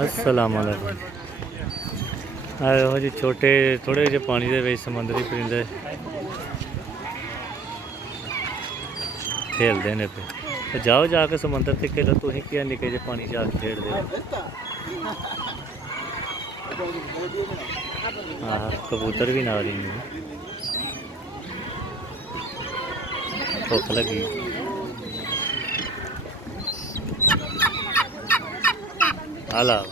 अस्सलाम वालेकुम। ਇਹੋ ਜਿਹੇ ਛੋਟੇ ਥੋੜੇ ਜਿਹੇ ਪਾਣੀ ਦੇ ਵਿੱਚ ਸਮੁੰਦਰੀ ਪਰਿੰਦੇ ਖੇਲਦੇ ਨੇ ਤੇ ਜਾਓ ਜਾ ਕੇ ਸਮੁੰਦਰ ਤੇ ਖੇਲੋ। ਤੁਸੀਂ ਕੀ ਨਿੱਕੇ ਜਿਹੇ ਪਾਣੀ 'ਚ ਆ ਕੇ ਖੇਡਦੇ ਹੋ। ਹਾਂ ਕਬੂਤਰ ਵੀ ਨਾਲ ਹੀ ਨੇ। ਭੁੱਖ ਲੱਗੀ ਆ ਲਾ